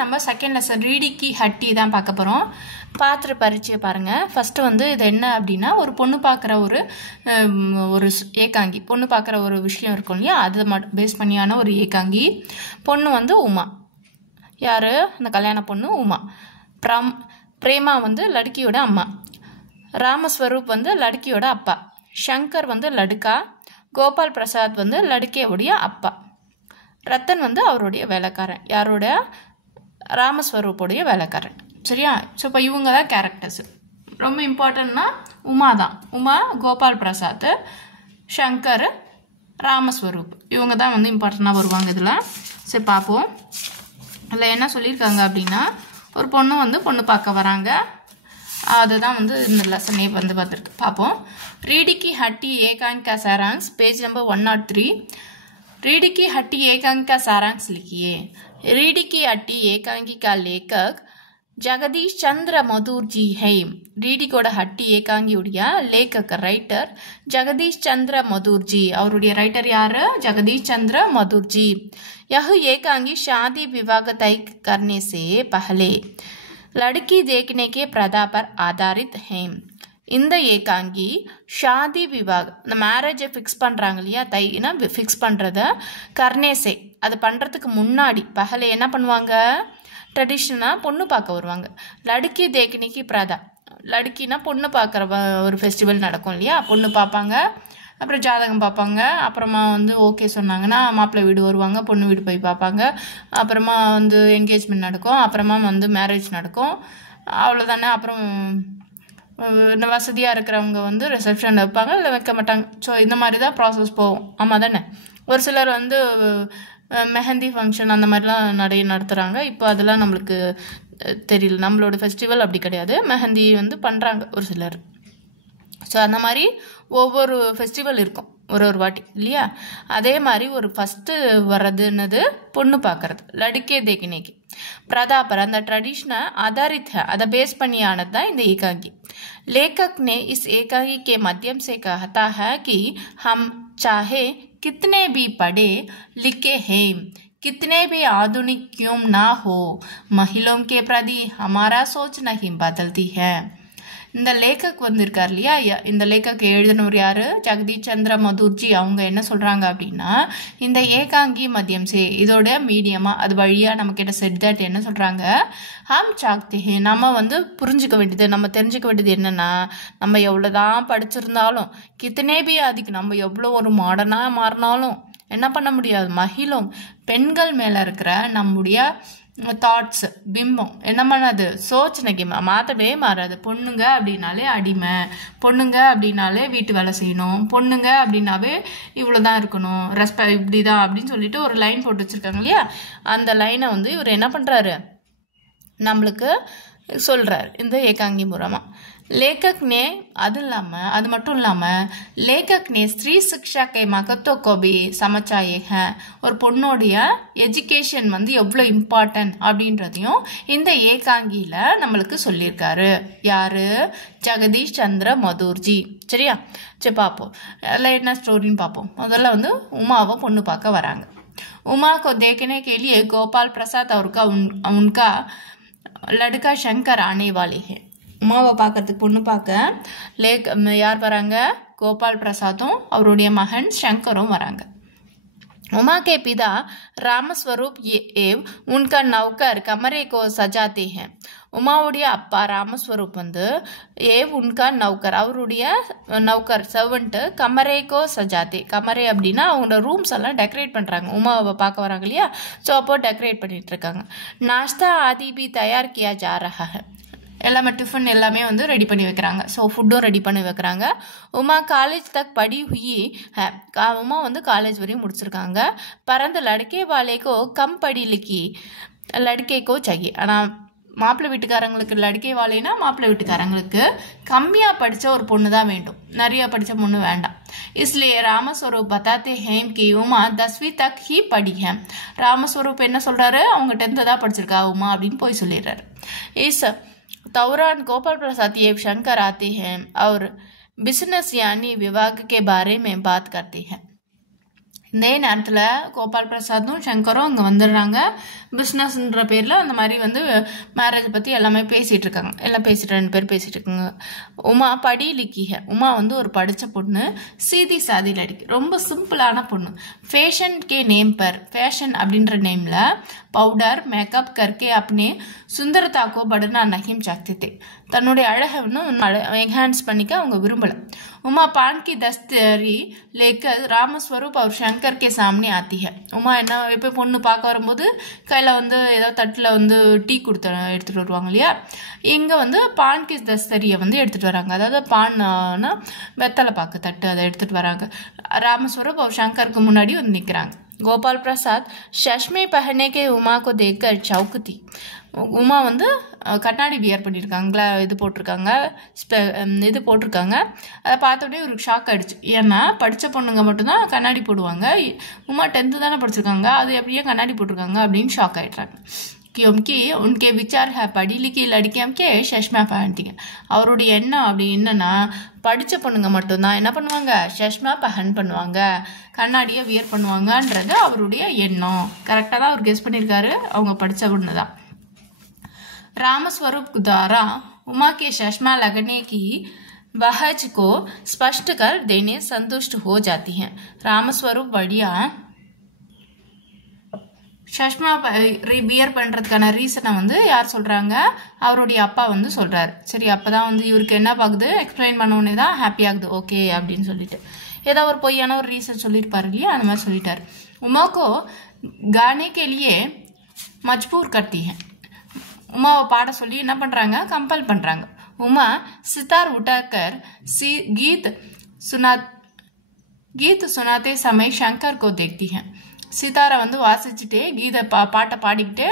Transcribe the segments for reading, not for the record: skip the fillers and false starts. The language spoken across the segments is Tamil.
நம்ம செகண்ட் லெசன் ரீடி கி ஹட்டி தான் பார்க்க போகிறோம். பாத்திர பரிச்சையை பாருங்கள். ஃபஸ்ட்டு வந்து இது என்ன அப்படின்னா, ஒரு பொண்ணு பார்க்குற ஒரு ஏகாங்கி, பொண்ணு பார்க்குற ஒரு விஷயம் இருக்கும் இல்லையா, அது மட்டும் பேஸ் பண்ணியான ஒரு ஏகாங்கி. பொண்ணு வந்து உமா, யார் அந்த கல்யாண பொண்ணு உமா. பிரேமா வந்து லடுக்கியோட அம்மா. ராமஸ்வரூப் வந்து லடுக்கியோட அப்பா. சங்கர் வந்து லடுக்கா. கோபால் பிரசாத் வந்து லடுக்கியோடைய அப்பா. ரத்தன் வந்து அவருடைய வேலைக்காரன், யாரோட ராமஸ்வரூப்புடைய வேலைக்காரன். சரியா? ஸோ இப்போ இவங்க தான் கேரக்டர்ஸ். ரொம்ப இம்பார்ட்டன்ட்னா உமா தான். உமா, கோபால் பிரசாத், சங்கர், ராமஸ்வரூப், இவங்க தான் வந்து இம்பார்ட்டண்ட்டாக வருவாங்க இதில். சரி பார்ப்போம். அதில் என்ன சொல்லியிருக்காங்க அப்படின்னா, ஒரு பொண்ணு வந்து பொண்ணு பார்க்க வராங்க. அதுதான் வந்து இந்த லெசனே வந்து பார்த்துருக்கு. பார்ப்போம். ரீடி கி ஹட்டி ஏகாங்கி का सारांश, पेज नंबर 103. रीडी की हट्टी एकांकी का सारांश लिखिए. रीडी की हट्टी एकांकी का लेखक जगदीश चंद्र मधुर जी है. रीडी कोड हट्टी एकांगी उड़िया लेखक राइटर जगदीश चंद्र मधुर जी. அவருடைய ரைட்டர் யாரு? जगदीश चंद्र मधुर जी. यह एकांगी शादी विवाह तय करने से पहले लड़की देखने के प्रथा पर आधारित है. இந்த ஏகாங்கி ஷாதி விவாக், இந்த மேரேஜை ஃபிக்ஸ் பண்ணுறாங்க இல்லையா, தைனா ஃபிக்ஸ் பண்ணுறத, கர்னேசே அது பண்ணுறதுக்கு முன்னாடி பகலை என்ன பண்ணுவாங்க, ட்ரெடிஷ்னலாக பொண்ணு பார்க்க வருவாங்க. லடுக்கி தேக்கினிக்கு பிரதா, லடுக்கினா பொண்ணு பார்க்குற ஒரு ஃபெஸ்டிவல் நடக்கும் இல்லையா, பொண்ணு பார்ப்பாங்க, அப்புறம் ஜாதகம் பார்ப்பாங்க, அப்புறமா வந்து ஓகே சொன்னாங்கன்னா மாப்பிள்ளை வீடு வருவாங்க, பொண்ணு வீடு போய் பார்ப்பாங்க, அப்புறமா வந்து என்கேஜ்மெண்ட் நடக்கும், அப்புறமா வந்து மேரேஜ் நடக்கும், அவ்வளோதானே. அப்புறம் இந்த வசதியாக இருக்கிறவங்க வந்து ரிசப்ஷன் வைப்பாங்க, இல்லை வைக்க மாட்டாங்க. ஸோ இந்த மாதிரி தான் ப்ராசஸ் போகும். ஆமாம் தானே? ஒரு சிலர் வந்து மெஹந்தி ஃபங்க்ஷன் அந்த மாதிரிலாம் நிறைய நடத்துகிறாங்க. இப்போ அதெல்லாம் நம்மளுக்கு தெரியல, நம்மளோட ஃபெஸ்டிவல் அப்படி கிடையாது. மெஹந்தி வந்து பண்ணுறாங்க ஒரு சிலர். ஸோ அந்த மாதிரி ஒவ்வொரு ஃபெஸ்டிவல் இருக்கும் ஒரு வாட்டி இல்லையா. அதே மாதிரி ஒரு ஃபஸ்ட்டு வர்றதுன்னது பொண்ணு பார்க்கறது, லடுக்கே தேக்கினேக்கு प्रथा पर அந்த ट्रेडिशनल आधारित है, அதை பேஸ் பண்ணியானது தான் இந்த ஏகாங்கி. लेखक ने इस एकांगी के माध्यम से कहता है कि हम चाहे कितने भी पढ़े लिखे हैं, कितने भी आधुनिक क्यों ना हो, महिलाओं के प्रति हमारा सोच नहीं बदलती है. இந்த லேக்கக் வந்திருக்கார் இல்லையா, இந்த லேக்கக் எழுதினவர் யாரு? ஜெகதீஷ் சந்திர மதுர்ஜி. அவங்க என்ன சொல்றாங்க அப்படின்னா, இந்த ஏகாங்கி மத்தியம் சே, இதோட மீடியமா அது வழியா நம்ம கிட்ட செட் தட் என்ன சொல்றாங்க, ஹம் சாக்தே ஹே, நம்ம வந்து புரிஞ்சுக்க வேண்டியது, நம்ம தெரிஞ்சுக்க வேண்டியது என்னன்னா, நம்ம எவ்வளவுதான் படிச்சிருந்தாலும், கித்தனே பி அதுக்கு நம்ம எவ்வளோ ஒரு மாடர்னா மாறினாலும் என்ன பண்ண முடியாது, மகிழும் பெண்கள் மேல இருக்கிற நம்முடைய தாட்ஸ், பிம்பம் என்ன பண்ணாது, சோச்சனைக்கு மாற்றவே மாறாது. பொண்ணுங்க அப்படின்னாலே அடிமை, பொண்ணுங்க அப்படின்னாலே வீட்டு வேலை செய்யணும், பொண்ணுங்க அப்படின்னாவே இவ்வளோதான் இருக்கணும், இப்படி தான் அப்படின்னு சொல்லிட்டு ஒரு லைன் போட்டு வச்சுருக்காங்க இல்லையா. அந்த லைனை வந்து இவர் என்ன பண்ணுறாரு, நம்மளுக்கு சொல்கிறார் இந்த ஏகாங்கி மூலமாக. लेखक ने அது மட்டும் இல்லாமல் लेखक ने ஸ்ரீ शिक्षा के महत्व को भी समझाए हैं. ஒரு பொண்ணுடைய எஜுகேஷன் வந்து எவ்வளோ இம்பார்ட்டன்ட் அப்படின்றதையும் இந்த ஏகாங்கியில் நம்மளுக்கு சொல்லியிருக்காரு. யாரு? ஜெகதீஷ் சந்திர மதுர்ஜி. சரியா? சரி பார்ப்போம், அதில் என்ன ஸ்டோரின்னு பார்ப்போம். முதல்ல வந்து உமாவை பொண்ணு பார்க்க வராங்க. उमा को देखने के लिए गोपाल प्रसाद और उनका लड़का शंकर आने वाले हैं. உமாவை பார்க்கறதுக்கு பொண்ணு பார்க்க யார் வராங்க? கோபால் பிரசாத்தும் அவருடைய மகன் சங்கரும் வராங்க. उमा के पिता रामस्वरूप एवं उनका नौकर कमरे को सजाते हैं. உமாவுடைய அப்பா ராமஸ்வரூப் வந்து உன்கா நௌக்கர், அவருடைய நௌக்கர் சர்வெண்ட், கமரேக்கோ சஜாத்தே, கமரே அப்படின்னா அவங்களோட ரூம்ஸ் எல்லாம் டெக்கரேட் பண்ணுறாங்க. உமாவை பார்க்க வராங்க இல்லையா, ஸோ அப்போ டெக்கரேட் பண்ணிட்டு இருக்காங்க. நாஸ்தா ஆதி பி தயார் கியா ஜா ரஹா ஹை, எல்லாமே டிஃபன் எல்லாமே வந்து ரெடி பண்ணி வைக்கிறாங்க. ஸோ ஃபுட்டும் ரெடி பண்ணி வைக்கிறாங்க. உமா காலேஜ் தக் படி ஹுயி ஹே, உமா வந்து காலேஜ் வரையும் முடிச்சிருக்காங்க. பரந்த லடுக்கே வாலேக்கோ கம் படி லிக்கி லடுக்கேக்கோ சாகி, ஆனால் மாப்பிள்ளை வீட்டுக்காரங்களுக்கு லடுக்கே வாலேனா மாப்பிள்ளை வீட்டுக்காரங்களுக்கு கம்மியாக படித்த ஒரு பொண்ணு தான் வேண்டும், நிறையா படித்த பொண்ணு வேண்டாம். इसलिए ராமஸ்வரூப் बताते हैं कि उमा 10वीं तक ही पढ़ी है. ராமஸ்வரூப் என்ன சொல்றாரு, அவங்க 10th தான் படிச்சிருக்கா உமா அப்படின்னு போய் சொல்லிடுறாரு. इस दौरान गोपाल प्रसाद ये शंकर आते हैं और बिजनेस यानी विभाग के बारे में बात करते हैं. இதே நேரத்தில் கோபால் பிரசாதும் சங்கரும் அங்கே வந்துடுறாங்க. பிஸ்னஸ்ன்ற பேரில் அந்த மாதிரி வந்து மேரேஜ் பற்றி எல்லாமே பேசிகிட்டு இருக்காங்க. எல்லாம் பேசிட்டு 2 பேர் பேசிகிட்டு இருக்காங்க. உமா படி லிக்கிஹ, உமா வந்து ஒரு படித்த பொண்ணு. சீதி சாதி லடிக்கு, ரொம்ப சிம்பிளான பொண்ணு. Fashion K name per, fashion அப்படின்ற நேமில் பவுடர் மேக்கப் கர்க்கே அப்பனே சுந்தரதாக்கோ படுனா நஹீம் சாக்தித்தே, தன்னுடைய அழகை இன்னும் என்ஹான்ஸ் பண்ணிக்க அவங்க விரும்பலை. उमा पान की दस्तरी लेकर रामस्वरूप और शंकर के सामने आती है. உமா என்ன எப்போ பொண்ணு பார்க்க வரும்போது கையில் வந்து ஏதாவது தட்டில் வந்து டீ எடுத்துகிட்டு வருவாங்க இல்லையா, இங்கே வந்து பான் கி தஸ்தரியை வந்து எடுத்துகிட்டு வராங்க. அதாவது பான்னா வெத்தலை பாக்கு தட்டு, அதை எடுத்துகிட்டு வராங்க. ராமஸ்வரூப் और शंकருக்கு முன்னாடி வந்து நிற்கிறாங்க. गोपाल प्रसाद चश्मे पहनने के उमा को देखकर चौकती. உமா வந்து கண்ணாடி வியர் பண்ணியிருக்காங்களா, இது போட்டிருக்காங்க, இது போட்டிருக்காங்க. அதை பார்த்தோடனே ஒரு ஷாக் ஆகிடுச்சு. ஏன்னா படித்த பொண்ணுங்க மட்டும்தான் கண்ணாடி போடுவாங்க, உமா 10th தானே படிச்சிருக்காங்க, அது எப்படியே கண்ணாடி போட்டிருக்காங்க அப்படின்னு ஷாக் ஆகிடுறாங்க. क्योंकि उनके विचार है पढ़ी लिखी लड़कियां के चश्मा पहनती हैं. அவருடைய எண்ணம் அப்படி என்னன்னா, படித்த பொண்ணுங்க மட்டும்தான் என்ன பண்ணுவாங்க, சஷ்மா பஹன் பண்ணுவாங்க, கண்ணாடியை வியர் பண்ணுவாங்கன்றது அவருடைய எண்ணம். கரெக்டாக தான் அவர் கெஸ் பண்ணியிருக்காரு, அவங்க படித்த பொண்ணு தான். रामस्वरूप द्वारा उमा के चश्मा लगने की वहज को स्पष्ट कर देने संतुष्ट हो जाती हैं. रामस्वरूप बढ़िया சஷ்மா வியர் பண்ணுறதுக்கான ரீசனை வந்து யார் சொல்கிறாங்க, அவருடைய அப்பா வந்து சொல்கிறாரு. சரி, அப்போ தான் வந்து இவருக்கு என்ன பார்க்குது, எக்ஸ்பிளைன் பண்ணோடனே தான் ஹாப்பி ஆகுது, ஓகே அப்படின்னு சொல்லிட்டு. ஏதோ ஒரு பொய்யான ஒரு ரீசன் சொல்லியிருப்பாரு இல்லையா, அந்த மாதிரி சொல்லிட்டார். உமாக்கோ கானே கே லியே மஜ்பூர் கர்த்தி ஹை, உமாவை பாட சொல்லி என்ன பண்ணுறாங்க, கம்பல் பண்ணுறாங்க. உமா சித்தார் உட்டாக்கர் गीत सुनाते समय शंकर को देखती हैं. சித்தாரை வந்து வாசிச்சுட்டே கீதை பாட்டை பாடிக்கிட்டே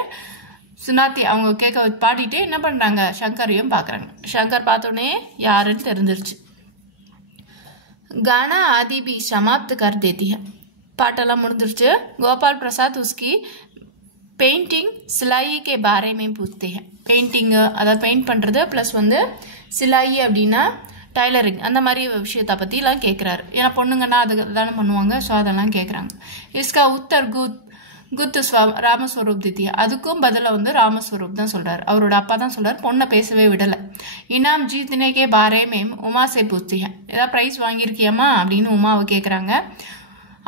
சுனாத்தி அவங்க கேட்க பாடிட்டே என்ன பண்ணுறாங்க, சங்கரையும் பார்க்குறாங்க. சங்கர் பார்த்தோன்னே யாருன்னு தெரிஞ்சிருச்சு. गाना आदि भी समाप्त कर देती है, பாட்டெல்லாம் முடிஞ்சிருச்சு. கோபால் பிரசாத் உஸ்கி பெயிண்டிங் சிலாயி கே பாரே மே பூछते हैं. பெயிண்டிங்கு அதாவது பெயிண்ட் பண்ணுறது ப்ளஸ் வந்து சிலாயி அப்படின்னா டைலரிங், அந்த மாதிரி விஷயத்தை பற்றிலாம் கேட்குறாரு. ஏன்னா பொண்ணுங்கன்னா அது தானே பண்ணுவாங்க, ஸோ அதெல்லாம் கேட்குறாங்க. இஸ்கா உத்தர் குத் ராமஸ்வரூப் தித்தியா, அதுக்கும் பதிலாக வந்து ராமஸ்வரூப் தான் சொல்கிறார். அவரோட அப்பா தான் சொல்கிறார், பொண்ணை பேசவே விடலை. இனாம் ஜீத்னேகே பாரே மேம் உமா சே பூछती है, ஏதாவது ப்ரைஸ் வாங்கியிருக்கியாமா அப்படின்னு உமாவை கேட்குறாங்க.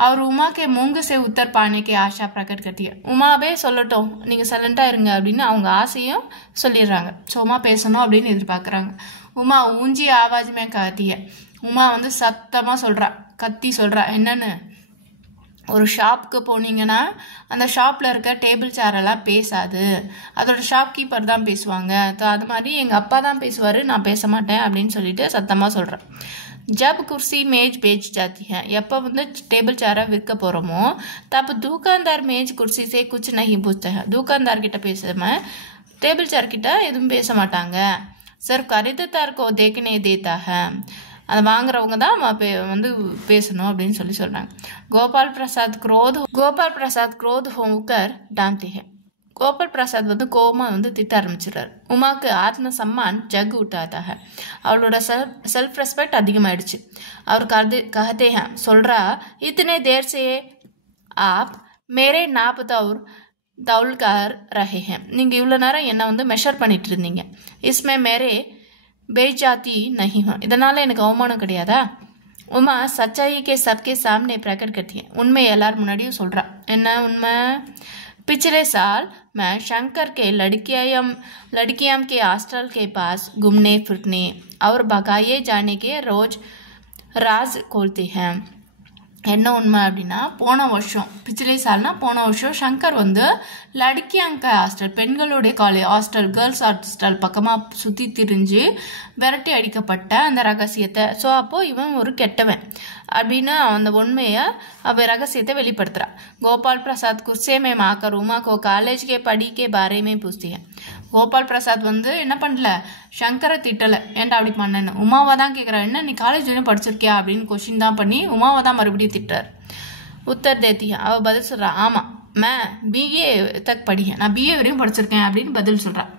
அவர் உமாக்கே மூங்கு சே உத்தர் பானைக்கே ஆஷா பிரகட் கட்டிய, உமாவே சொல்லட்டும் நீங்கள் சைலண்டாக இருங்க அப்படின்னு அவங்க ஆசையும் சொல்லிடுறாங்க. ஸோ உமா பேசணும் அப்படின்னு எதிர்பார்க்குறாங்க. உமா ஊஞ்சி ஆவாஜ்மே காத்திய, உமா வந்து சத்தமாக சொல்கிறா, கத்தி சொல்கிறா. என்னன்னு, ஒரு ஷாப்புக்கு போனீங்கன்னா அந்த ஷாப்பில் இருக்க டேபிள் சேரெல்லாம் பேசாது, அதோட ஷாப் கீப்பர் தான் பேசுவாங்க, அது மாதிரி எங்கள் அப்பா தான் பேசுவார், நான் பேச மாட்டேன் அப்படின்னு சொல்லிட்டு சத்தமாக சொல்கிறேன். ஜப் குர்சி மேஜ் பேச் ஜாத்தி है, எப்போ வந்து டேபிள் சேரை விற்க போகிறோமோ தப்பு தூக்காந்தார் மேஜ் குர்சி சே குச் நஹி பூछता है, தூக்காந்தார் கிட்ட பேசாமல் டேபிள் சேர் கிட்ட எதுவும் பேச மாட்டாங்க. सिर्फ खरीददार को देखने देता है, அதை வாங்குறவங்க தான் வந்து பேசணும் அப்படின்னு சொல்கிறாங்க. கோபால் பிரசாத் क्रोध होकर डांटते हैं. கோபால் பிரசாத் வந்து கோபமாக வந்து திட்ட ஆரம்பிச்சிடுறாரு. உமாக்கு ஆத்ம சம்மான் ஜக் உட்டாதா है, அவளோட செல்ஃப் ரெஸ்பெக்ட் அதிகமாகிடுச்சு. அவர் कहते हैं சொல்கிறா, इतने देर से आप मेरे नाप दौल कर रहे हैं, நீங்கள் இவ்வளோ நேரம் என்னை வந்து மெஷர் பண்ணிட்டு இருந்தீங்க. इसमें मेरे बेइज्जती नहीं हो, இதனால் எனக்கு அவமானம் கிடையாதா. உமா சச்சாயிக்கே சப்கே சாம்னே பிரகட் करती है, உண்மை எல்லாரும் முன்னாடியும் சொல்கிறா. என்ன உண்மை, पिछले साल मैं शंकर के लड़कियां के हॉस्टल के पास घूमने फिरने और भगाए जाने के रोज राज खोलते हैं. என்ன உண்மை அப்படின்னா, போன வருஷம் பிச்சிலே சால்னா போன வருஷம் சங்கர் வந்து லடுக்கியாங்க ஹாஸ்டல், பெண்களுடைய ஹாஸ்டல், கேர்ள்ஸ் ஹாஸ்டல் பக்கமாக சுற்றி திரிஞ்சு விரட்டி அடிக்கப்பட்ட அந்த ரகசியத்தை, ஸோ அப்போது இவன் ஒரு கெட்டவன் அப்படின்னு அந்த உண்மையை ரகசியத்தை வெளிப்படுத்துகிறான். கோபால் பிரசாத் குர்சே மே மாக்கர் உமா கோ காலேஜ் கே படி கே பாரே மே பூछती है. கோபால் பிரசாத் வந்து என்ன பண்ணல, சங்கரை திட்டலை, ஏன்டா அப்படி பண்ணேன்னு உமாவை தான் கேட்குறா. என்ன நீ காலேஜ் வரையும் படிச்சிருக்கியா அப்படின்னு கொஷின் தான் பண்ணி உமாவை தான் மறுபடியும் திட்டுறார். உத்தர் தேத்தி, அவள் பதில் சொல்கிறா, ஆமாம் मैं BA तक पढ़ी है, நான் BA வரையும் படிச்சிருக்கேன் அப்படின்னு பதில் சொல்கிறான்.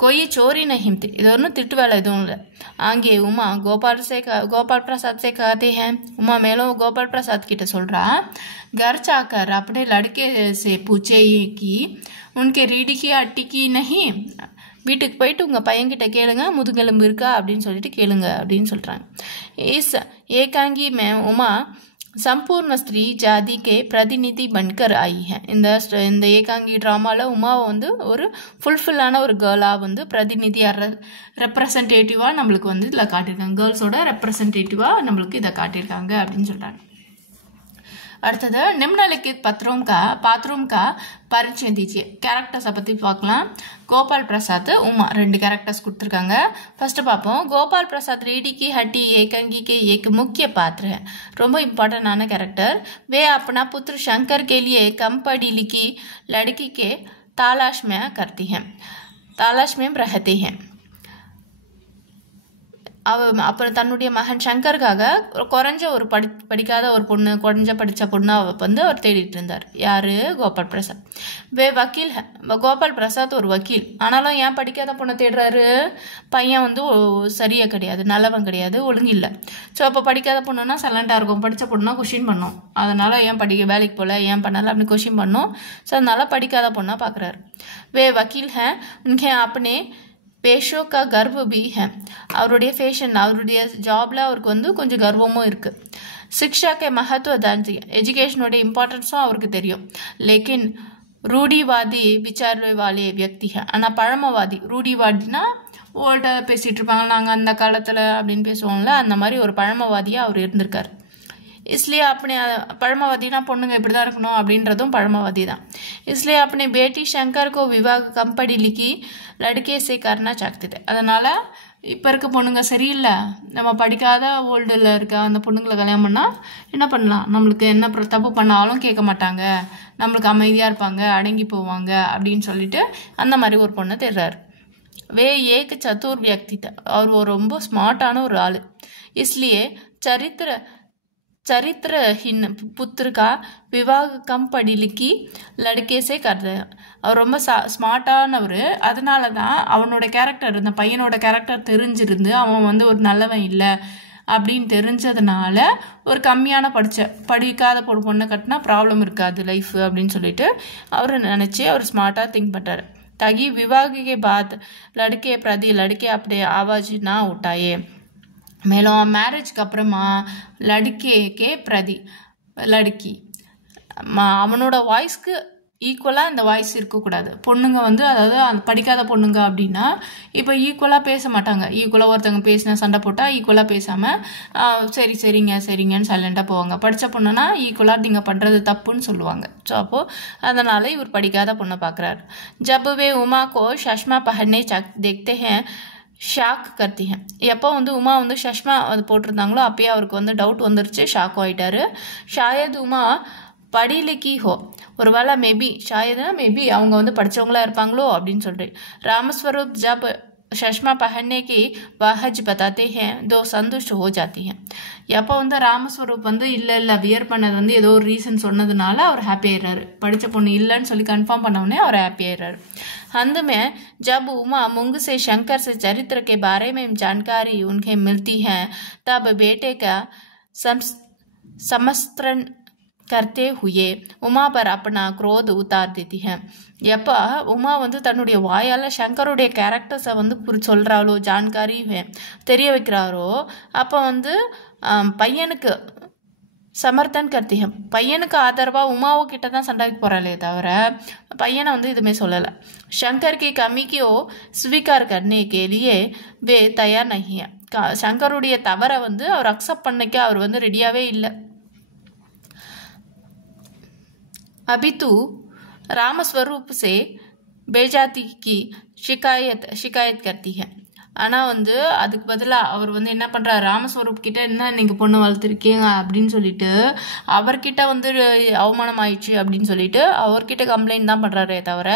कोई चोरी नहीं थी, இது ஒன்றும் திட்டு வேலை எதுவும் இல்லை. आगे उमा गोपाल प्रसाद से कहते हैं, उमा மேலும் गोपाल प्रसाद கிட்ட சொல்றா, घर जाकर अपने लड़के से पूछे कि उनके रीढ़ की हड्डी की नहीं, வீட்டுக்கு போயிட்டு உங்கள் பையன்கிட்ட கேளுங்க முதுகெலும்பு இருக்கா அப்படின்னு சொல்லிட்டு கேளுங்க அப்படின்னு சொல்கிறாங்க. இஸ் ஏகாங்கி மே உமா संपूर्ण स्त्री जाति के प्रतिनिधि बनकर आई है. இந்த ஏகாங்கி ட்ராமாவில் உமாவை வந்து ஒரு ஃபுல்ஃபில்லான ஒரு கேர்ளாக வந்து பிரதிநிதியாக ரெப்ரசன்டேட்டிவாக நம்மளுக்கு வந்து இதில் காட்டியிருக்காங்க. கேர்ள்ஸோட ரெப்ரசன்டேட்டிவாக நம்மளுக்கு இதை காட்டியிருக்காங்க அப்படின்னு சொல்கிறாங்க. அடுத்தது निम्नलिखित पात्रों का परिचय दीजिए. கேரக்டர்ஸை பற்றி பார்க்கலாம். கோபால் பிரசாத், உமா ரெண்டு கேரக்டர்ஸ் கொடுத்துருக்காங்க. ஃபர்ஸ்ட் பார்ப்போம். கோபால் பிரसाद रीढ़ की हड्डी एकांगी के एक मुख्य पात्र है. ரொம்ப इम्पोर्टेंटाன कैरेक्टर. वे अपना पुत्र शंकर के लिए कम पढ़ी लिखी लड़की के तलाश में रहते हैं. அப்புறம் தன்னுடைய மகன் சங்கருக்காக குறைஞ்ச ஒரு படிக்காத ஒரு பொண்ணு, குறைஞ்ச படித்த பொண்ணு வந்து அவர் தேடிட்டு இருந்தார். யாரு? கோபால் பிரசாத். வக்கீல் கோபால் பிரசாத் ஒரு வக்கீல். ஆனாலும் ஏன் படிக்காத பொண்ணை தேடுறாரு? பையன் வந்து சரியா கிடையாது, நல்லவன் கிடையாது, ஒழுங்கு இல்லை. ஸோ அப்போ படிக்காத பொண்ணுன்னா சைலண்டாக இருக்கும், படித்த பொண்ணுனா கொஷின் பண்ணும். அதனால ஏன் வேலைக்கு போகல, ஏன் பண்ணல அப்படின்னு கொஷின் பண்ணும். ஸோ அதனால படிக்காத பொண்ணா பார்க்குறாரு. வக்கீல் ஹே உன்கே அப்பனே பேஷோ கா கர்வ பி ஹே, அவருடைய ஃபேஷன், அவருடைய ஜாப்ல அவருக்கு வந்து கொஞ்சம் கர்வமும் இருக்கு. சிக்ஷாக்கே மகத்துவ தான்ஜி, எஜுகேஷனோட இம்பார்ட்டன்ஸும் அவருக்கு தெரியும். லேக்கின் ரூடிவாதி விசார வாலே வியக்தி ஹே, ஆனால் பழமவாதி, ரூடிவாதினா ஓல்டாக பேசிகிட்டு இருப்பாங்க, நாங்கள் அந்த காலத்தில் அப்படின்னு பேசுவோம்ல, அந்த மாதிரி ஒரு பழமவாதியாக அவர் இருந்திருக்கார். इसलिए अपने पழமவாதினா பொண்ணுங்க இப்படி தான் இருக்கணும் அப்படின்றதும் பழமவாதி தான். इसलिए अपने बेटी शंकर को विवाह कम पढ़ी लिखी लड़के से करना चाहते थे. அதனால இப்போ இருக்க பொண்ணுங்க சரியில்லை, நம்ம படிக்காத ஓல்டில் இருக்க அந்த பொண்ணுங்களை கல்யாணம் பண்ணால் என்ன பண்ணலாம், நம்மளுக்கு என்ன தப்பு பண்ணாலும் கேட்க மாட்டாங்க, நம்மளுக்கு அமைதியாக இருப்பாங்க, அடங்கி போவாங்க அப்படின்னு சொல்லிட்டு அந்த மாதிரி ஒரு பொண்ணை தேடுறாரு. வே ஏக் சத்துர் வியக்தி, அவர் ஒரு ரொம்ப ஸ்மார்ட்டான ஒரு ஆள். इसलिए चरित्रहीन पुत्र का विवाह कम पढ़ी लिखी लड़के से करते. அவர் ரொம்ப ஸ்மார்ட்டானவர். அதனால தான் அவனோட கேரக்டர், இந்த பையனோட கேரக்டர் தெரிஞ்சிருந்து அவன் வந்து ஒரு நல்லவன் இல்லை அப்படின்னு தெரிஞ்சதுனால ஒரு கம்மியான படிக்காத பொண்ணை கட்டினா ப்ராப்ளம் இருக்காது லைஃப் அப்படின்னு சொல்லிட்டு அவர் நினச்சி அவர் ஸ்மார்ட்டாக திங்க் பண்ணுறாரு. ताकि विवाह के बाद लड़के प्रति लड़के अपने आवाज ना उठाए. மேலும் மேரேஜ்க்கு அப்புறமா லடுக்கேக்கே பிரதி லடுக்கி அவனோட வாய்ஸ்க்கு ஈக்குவலாக இந்த வாய்ஸ் இருக்கக்கூடாது. பொண்ணுங்க வந்து அதாவது அந்த படிக்காத பொண்ணுங்க அப்படின்னா இப்போ ஈக்குவலாக பேச மாட்டாங்க. ஈக்குவலாக ஒருத்தவங்க பேசினா சண்டை போட்டால் ஈக்குவலாக பேசாமல் சரிங்கன்னு சைலண்டாக போவாங்க. படித்த பொண்ணுன்னா ஈக்குவலாக நீங்கள் பண்ணுறது தப்புன்னு சொல்லுவாங்க. ஸோ அப்போது அதனால் இவர் படிக்காத பொண்ணை பார்க்குறாரு. ஜப்புவே உமா கோ சஷ்மா பஹனே தேக்தே ஹே ஷாக் கர்த்தி ஹே. எப்போ வந்து உமா வந்து சஷ்மா அது போட்டிருந்தாங்களோ அப்பயே அவருக்கு வந்து டவுட் வந்துருச்சு, ஷாக் ஆகிட்டாரு. ஷாயத் உமா படிலிக்கி ஹோ, ஒரு வேளை மேபி அவங்க வந்து படித்தவங்களா இருப்பாங்களோ அப்படின்னு சொல்லிட்டு. ராமஸ்வரூப் ஜப் சஷ்மா பஹனே கி வஹஜ் பதாத்தே ஹே தோ சந்துஷ்ட் ஹோ ஜாத்தி ஹே. எப்போ வந்து ராமஸ்வரூப் வந்து இல்லை வியர் பண்ணது வந்து ஏதோ ஒரு ரீசன் சொன்னதுனால அவர் ஹாப்பி ஆயிடுறாரு. படித்த பொண்ணு இல்லைன்னு சொல்லி கன்ஃபார்ம் பண்ணவுடனே அவர் ஹாப்பி ஆயிடுறாரு. अंत में जब उमा मुंग से शंकर से चरित्र के बारे में जानकारी उन्हें मिलती है तब बेटे का समस्त्रण करते हुए उमा पर अपना क्रोध उतार देती है. எப்போ உமா வந்து தன்னுடைய வாயால் சங்கருடைய கேரக்டர்ஸை வந்து சொல்கிறாளோ, ஜான்காரி தெரிய வைக்கிறாரோ, அப்போ வந்து பையனுக்கு समर्थन करती है, பையனுக்கு ஆதரவாக உமாவோ கிட்ட தான் சண்டைக்கு போகிறாளே தவிர பையனை வந்து இதுமே சொல்லலை. शंकर की कमी को स्वीकार करने के लिए वे तैयार नहीं है. சங்கருடைய தவறை வந்து அவர் அக்செப்ட் பண்ணிக்க அவர் வந்து ரெடியாகவே இல்லை. अभी तो रामस्वरूप से बेजाती की शिकायत करती है. ஆனால் வந்து அதுக்கு பதிலாக அவர் வந்து என்ன பண்ணுறாரு, ராமஸ்வரூப் கிட்ட என்ன நீங்கள் பொண்ணு வளர்த்துருக்கீங்க அப்படின்னு சொல்லிட்டு அவர்கிட்ட வந்து அவமானம் ஆயிடுச்சு அப்படின்னு சொல்லிட்டு அவர்கிட்ட கம்ப்ளைண்ட் தான் பண்ணுறாரே தவிர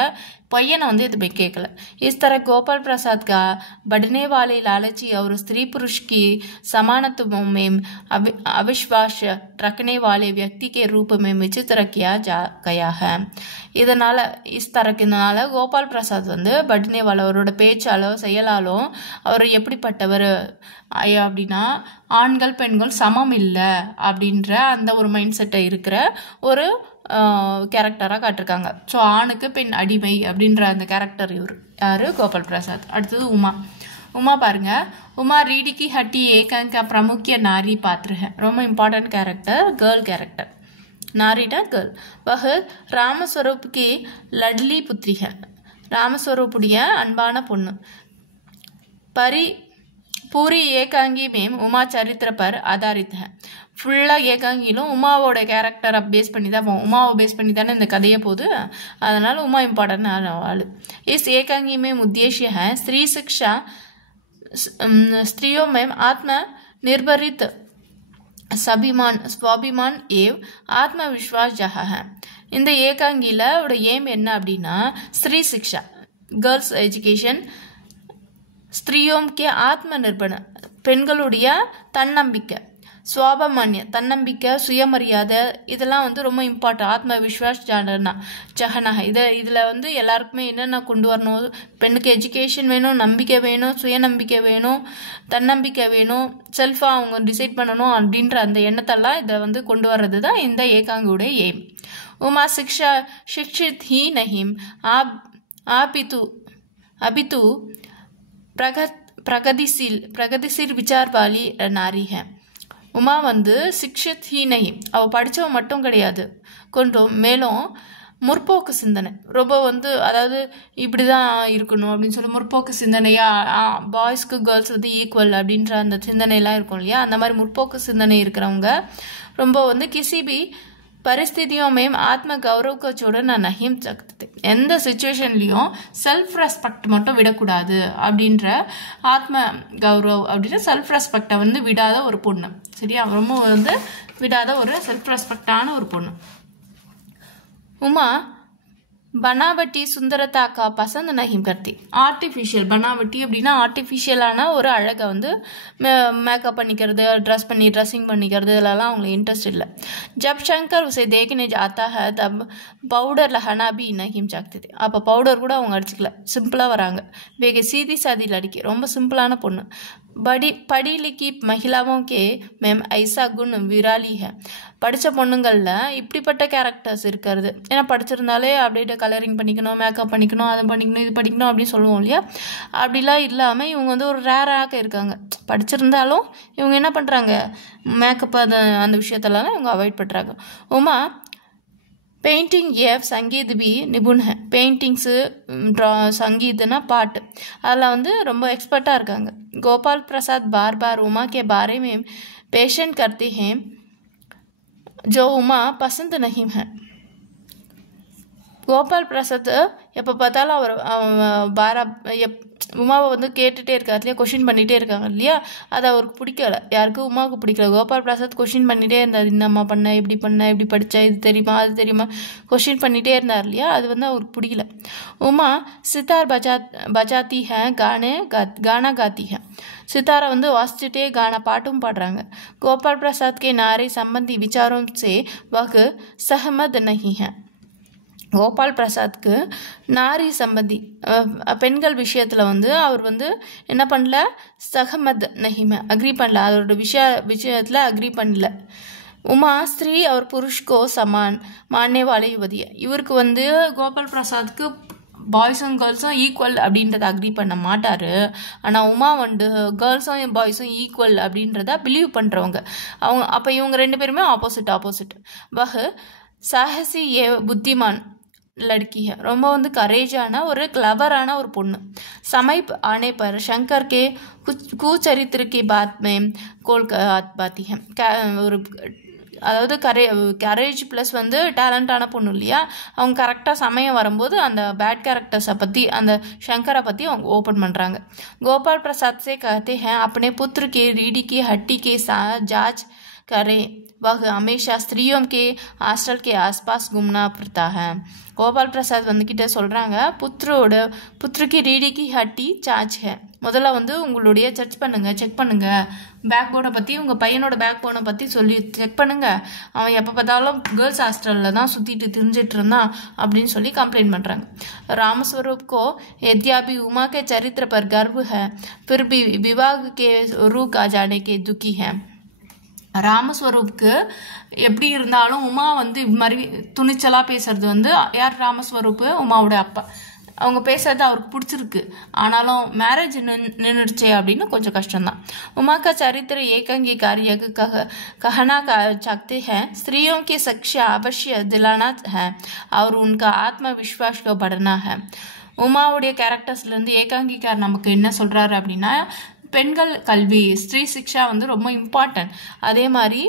பையனை வந்து எதுவுமே கேட்கல. इस तरह गोपाल प्रसाद का बढ़ने वाले लालची और स्त्री पुरुष की समानत्व में अविश्वास रखने वाले व्यक्ति के रूप में विचित्र किया जा गया है. இதனால इस तरहனால கோபால் பிரசாத் வந்து பட்னே வால அவரோட பேச்சாலோ செயலாலோ அவர் எப்படிப்பட்டவர் அப்படின்னா ஆண்கள் பெண்கள் சமம் இல்லை அப்படின்ற அந்த ஒரு மைண்ட் செட்டை இருக்கிற ஒரு கேரக்டராக காட்டிருக்காங்க. ஸோ ஆணுக்கு பெண் அடிமை அப்படின்ற அந்த கேரக்டர் இவர் யார்? கோபால் பிரசாத். அடுத்தது உமா. उमा பாருங்க, उमा रीढ़ी की हड्डी एकांक का प्रमुख नारी पात्र है. ரொம்ப इम्पॉर्टेंट कैरेक्टर, गर्ल कैरेक्टर. नारीटा गर्ल. वह रामस्वरूप की लडली पुत्री है. रामस्वरूपुடைய அன்பான பொண்ணு. पूरी एकांगी में उमा चरित्र पर आधारित है. ஃபுல்லாக ஏகாங்கிலும் உமாவோட கேரக்டரை பேஸ் பண்ணி தான், உமாவை பேஸ் பண்ணி தானே இந்த கதையை போகுது. அதனால் உமா இம்பார்ட்டன்ட் ஆள். इस एकांगी में उद्देश्य है स्त्री शिक्षा, स्त्रियों में आत्मनिर्भरित स्वाभिमान एवं आत्मविश्वास जहा है. இந்த ஏகாங்கியில் எய்ம் என்ன அப்படின்னா ஸ்திரீ சிக்ஷா, கேர்ள்ஸ் எஜுகேஷன், ஸ்திரீயோம் கே ஆத்ம நிர்பர், பெண்களுடைய தன்னம்பிக்கை, சுவாபமானிய தன்னம்பிக்கை, சுயமரியாதை, இதெல்லாம் வந்து ரொம்ப இம்பார்ட்டன்ட். ஆத்ம விஸ்வாஸ் ஜஹனா இதில் வந்து எல்லாருக்குமே என்னென்ன கொண்டு வரணும்? பெண்ணுக்கு எஜுகேஷன் வேணும், நம்பிக்கை வேணும், சுயநம்பிக்கை வேணும், தன்னம்பிக்கை வேணும், செல்ஃபாக அவங்க டிசைட் பண்ணணும் அப்படின்ற அந்த எண்ணத்தெல்லாம் இதை வந்து கொண்டு வர்றது தான் இந்த ஏகாங்கியோடைய எய்ம். उमा शिक्षित ही नहीं, अपितु प्रगतिशील विचार वाली नारी है. உமா வந்து சிக்ஷித் ஹீ நஹி, அவள் படித்தவ மட்டும் கிடையாது, கொஞ்சம் மேலும் முற்போக்கு சிந்தனை ரொம்ப வந்து, அதாவது இப்படி தான் இருக்கணும் அப்படின்னு சொல்லி முற்போக்கு சிந்தனையாக பாய்ஸ்க்கு கேர்ள்ஸ் வந்து ஈக்குவல் அப்படின்ற அந்த சிந்தனையெல்லாம் இருக்கும் இல்லையா, அந்த மாதிரி முற்போக்கு சிந்தனை இருக்கிறவங்க ரொம்ப வந்து கிசிபி परिस्थितियों में आत्म गौरव को छोड़ना नहीं सकते. எந்த சிச்சுவேஷன்லையும் செல்ஃப் ரெஸ்பெக்ட் மட்டும் விடக்கூடாது அப்படின்ற ஆத்ம கௌரவ் அப்படின்ற செல்ஃப் ரெஸ்பெக்டை வந்து விடாத ஒரு பொண்ணு. சரியா, ரொம்ப வந்து விடாத ஒரு செல்ஃப் ரெஸ்பெக்டான ஒரு பொண்ணு. உமா बनावटी सुंदरता का पसंद नहीं करती. आर्टिफिशियल बनावटी அப்படின்னா ஆர்டிஃபிஷியலான ஒரு அழகை வந்து மேக்கப் பண்ணிக்கிறது, ड्रेसिंग பண்ணிக்கிறது, இதெல்லாம் அவங்களுக்கு இன்ட்ரெஸ்ட் இல்லை. जब शंकर उसे देखने जाता है तब पाउडर लगाना भी नहीं चाहते थे. அப்போ பவுடர் கூட அவங்க அடிச்சுக்கல, சிம்பிளாக வராங்க. வேக சீதி சாதி லடிக்கி, ரொம்ப சிம்பிளான பொண்ணு. पढ़ी लिखी महिलाओं के मैम ऐसा गुण विराली है. படித்த பொண்ணுங்களில் இப்படிப்பட்ட கேரக்டர்ஸ் இருக்கிறது. ஏன்னா படிச்சிருந்தாலே அப்படியே கலரிங் பண்ணிக்கணும், மேக்கப் பண்ணிக்கணும், அதை பண்ணிக்கணும், இது பண்ணிக்கணும் அப்படின்னு சொல்லுவோம் இல்லையா, அப்படிலாம் இல்லாமல் இவங்க வந்து ஒரு ரேராக இருக்காங்க. படிச்சிருந்தாலும் இவங்க என்ன பண்ணுறாங்க, மேக்கப் அந்த விஷயத்தெல்லாம் இவங்க அவாய்ட் பண்ணுறாங்க. உமா पेंटिंग या संगीत भी निपुण है. पेंटिंग्स संगीतना पाट அதில் வந்து ரொம்ப எக்ஸ்பர்ட்டாக இருக்காங்க. गोपाल प्रसाद बार बार उमा के बारे में पेशन करते हैं जो उमा पसंद नहीं है. கோபால் பிரசாத் எப்போ பார்த்தாலும் அவர் உமாவை வந்து கேட்டுகிட்டே இருக்காரு இல்லையா, கொஷின் பண்ணிகிட்டே இருக்காங்க இல்லையா, அது அவருக்கு பிடிக்கல. யாருக்கும் உமாவுக்கு பிடிக்கல. கோபால் பிரசாத் கொஷின் பண்ணிகிட்டே இருந்தார். இந்த அம்மா பண்ண, எப்படி பண்ண, எப்படி படித்தா, இது தெரியுமா, அது தெரியுமா, கொஷின் பண்ணிகிட்டே இருந்தார் இல்லையா, அது வந்து அவருக்கு பிடிக்கல. உமா சித்தார் பஜாத்தி ஹே, கானா காத்தி ஹே. சித்தாரை வந்து வாசிச்சுட்டே பாட்டும் பாடுறாங்க. கோபால் பிரசாத் கே நாரை சம்பந்தி விசாரோம் சே வஹ் சஹமத் நஹி ஹே. கோபால் பிரசாத்க்கு நாரி சம்பந்தி பெண்கள் விஷயத்தில் வந்து அவர் வந்து என்ன பண்ணல, சஹமத் நஹிம அக்ரி பண்ணல, அவரோட விஷயத்தில் அக்ரி பண்ணல. உமா ஸ்திரீ அவர் புருஷ்கோ சமான் மானே வாலே யுவதிய. இவருக்கு வந்து கோபால் பிரசாத்க்கு பாய்ஸும் கேர்ள்ஸும் ஈக்குவல் அப்படின்றத அக்ரி பண்ண மாட்டார். ஆனால் உமா வந்து கேர்ள்ஸும் பாய்ஸும் ஈக்குவல் அப்படின்றத பிலீவ் பண்ணுறவங்க அவங்க. அப்போ இவங்க ரெண்டு பேருமே ஆப்போசிட். வஹ் சாஹசி ஏ புத்திமான் लड़की है. ரொம்ப வந்து கரேஜான ஒரு கிளவரான ஒரு பொண்ணு. समय आने पर शंकर के कुचरित्र की बात में कोल बाती है. ஒரு அதாவது கரேஜ் ப்ளஸ் வந்து டேலண்டான பொண்ணு இல்லையா, அவங்க கரெக்டாக சமயம் வரும்போது அந்த பேட் கேரக்டர்ஸை பற்றி, அந்த शंकரை பற்றி அவங்க ஓப்பன் பண்ணுறாங்க. गोपाल प्रसाद से कहते हैं अपने पुत्र के रीढ़ी की हड्डी के साथ जांच करें वह हमेशा स्त्रियों के हॉस्टल के आसपास घूमना पड़ता है. கோபால் பிரசாத் வந்துக்கிட்ட சொல்கிறாங்க, புத்திரக்கு ரீடிக்கு ஹட்டி சார்ஜ் ஹே. முதல்ல வந்து உங்களுடைய செக் பண்ணுங்கள் பேக் போனை பற்றி, உங்கள் பையனோட பேக் போனை பற்றி சொல்லி செக் பண்ணுங்கள். அவன் எப்போ பார்த்தாலும் கேர்ள்ஸ் ஹாஸ்டலில் தான் சுற்றிட்டு திரிஞ்சிட்டு இருந்தான் அப்படின்னு சொல்லி கம்ப்ளைண்ட் பண்ணுறாங்க. रामस्वरूप को यद्यपि उमा के चरित्र पर गर्व है, फिर भी विवाह के रूख आ जाने के दुखी है. ராமஸ்வரூப்புக்கு எப்படி இருந்தாலும் உமா வந்து இது மாதிரி துணிச்சலாக பேசுறது வந்து, யார் ராமஸ்வரூப்பு, உமாவோட அப்பா, அவங்க பேசுறது அவருக்கு பிடிச்சிருக்கு. ஆனாலும் மேரேஜ் நின்றுடுச்சே அப்படின்னு கொஞ்சம் கஷ்டம்தான். उमा का चरित्र एकांगी कार्य कहना चाहते हैं, स्त्रियों की शिक्षा अवश्य दिलाना है और उनका आत्मविश्वास को बढ़ना है. உமாவுடைய கேரக்டர்ஸ்லேருந்து ஏகாங்கிக்கார் நமக்கு என்ன சொல்கிறாரு அப்படின்னா, பெண்கள் கல்வி, ஸ்ரீ சிக்ஷா வந்து ரொம்ப இம்பார்ட்டன்ட். அதே மாதிரி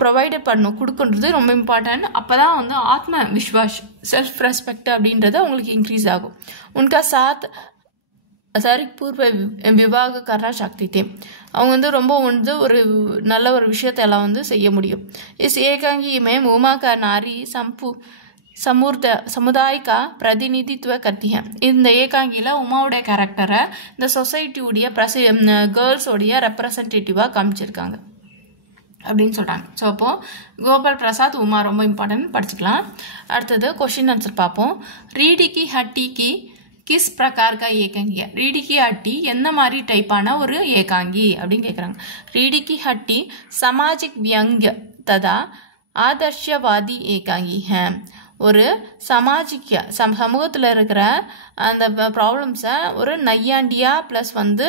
ப்ரொவைட் கொடுக்குன்றது ரொம்ப இம்பார்ட்டன்ட். அப்போ தான் வந்து ஆத்ம விஸ்வாஸ், செல்ஃப் ரெஸ்பெக்ட் அப்படின்றது அவங்களுக்கு இன்க்ரீஸ் ஆகும். உன்கா சாத் பூர்வ விவாக கர்னா சக்தி தே. அவங்க வந்து ரொம்ப வந்து ஒரு நல்ல ஒரு விஷயத்தெல்லாம் வந்து செய்ய முடியும். இஸ் ஏகாங்கி மேம் உமா கா நாரி समुदाय का प्रतिनिधित्व करती है. இந்த ஏகாங்கியில் உமாவுடைய கேரக்டரை இந்த சொசைட்டியுடைய கேர்ள்ஸோடைய ரெப்ரசன்டேட்டிவாக காமிச்சிருக்காங்க அப்படின்னு சொல்கிறாங்க. ஸோ அப்போது கோபால் பிரசாத் உமா ரொம்ப இம்பார்ட்டன்ட், படிச்சுக்கலாம். அடுத்தது கொஷின் ஆன்சர் பார்ப்போம். ரீடி கி ஹட்டி கி கிஸ் பிரகார் கா ஏகாங்கி. ரீடி கி ஹட்டி எந்த மாதிரி டைப்பான ஒரு ஏகாங்கி அப்படின்னு கேட்குறாங்க. ரீடி கி ஹட்டி சமாஜிக் வியங்ய ததா ஆதர்ஷவாதி ஏகாங்கி ஹே. ஒரு சமூகத்தில் இருக்கிற அந்த ப்ராப்ளம்ஸை ஒரு நையாண்டியாக ப்ளஸ் வந்து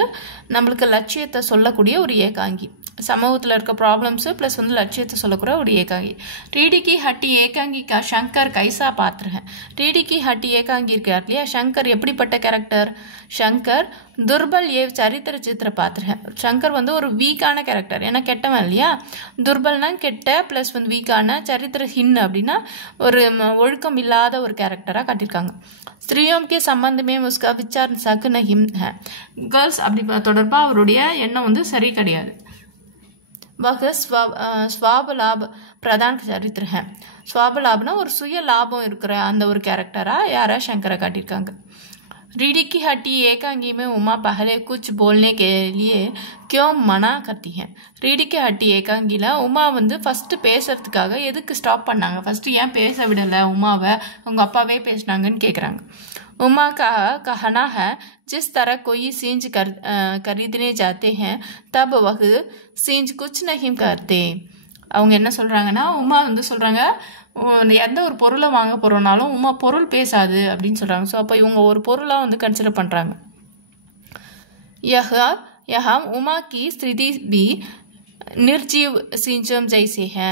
நம்மளுக்கு லட்சியத்தை சொல்லக்கூடிய ஒரு ஏகாங்கி. சமூகத்தில் இருக்க ப்ராப்ளம்ஸு ப்ளஸ் வந்து லட்சியத்தை சொல்லக்கூட ஒரு ஏகாங்கி. ரீடி கி ஹட்டி ஏகாங்கி கா ஷங்கர் கைசா பாத்திரன். ரீடி கி ஹட்டி ஏகாங்கி இருக்கார் இல்லையா, ஷங்கர் எப்படிப்பட்ட கேரக்டர்? ஷங்கர் துர்பல் சரித்திர சித்திர பாத்திரன். ஷங்கர் வந்து ஒரு வீக்கான கேரக்டர், ஏன்னா கெட்டவன் இல்லையா. துர்பல்னா கெட்ட ப்ளஸ் வந்து வீக்கான, சரித்திர ஹின் அப்படின்னா ஒரு ஒழுக்கம் இல்லாத ஒரு கேரக்டராக காட்டியிருக்காங்க. ஸ்திரீயோம் கே சம்பந்தமே உஸ்கா விசார் சக் நஹிம் ஹே. கேர்ள்ஸ் அப்படி தொடர்பாக அவருடைய எண்ணம் வந்து சரி கிடையாது. वह स्वावलाभ प्रधान चरित्र है. स्वावलाभना ஒரு சுய லாபம் இருக்கிற அந்த ஒரு கேரக்டராக யாரை शंकरा காட்டியிருக்காங்க. रीडी की हट्टी एकांगी में उमा पहले कुछ बोलने के लिए क्यों मना करती है. रीडी की हट्टी ஏகாங்கியில் உமா வந்து ஃபஸ்ட்டு பேசுறதுக்காக எதுக்கு ஸ்டாப் பண்ணாங்க, ஃபஸ்ட்டு ஏன் பேச விடலை உமாவை, அவங்க அப்பாவே பேசினாங்கன்னு கேட்குறாங்க. उमा का कहना है, जिस तरह कोई सींज खरीदने जाते हैं तब वह सींज कुछ नहीं करते. அவங்க என்ன சொல்கிறாங்கன்னா, உமா வந்து சொல்கிறாங்க, எந்த ஒரு பொருளை வாங்க போகிறோம்னாலும் உமா பொருள் பேசாது அப்படின்னு சொல்கிறாங்க. ஸோ அப்போ இவங்க ஒரு பொருளாக வந்து கன்சிடர் பண்ணுறாங்க. यहाँ उमा की स्थिति भी निर्जीव सिंचम जैसे है.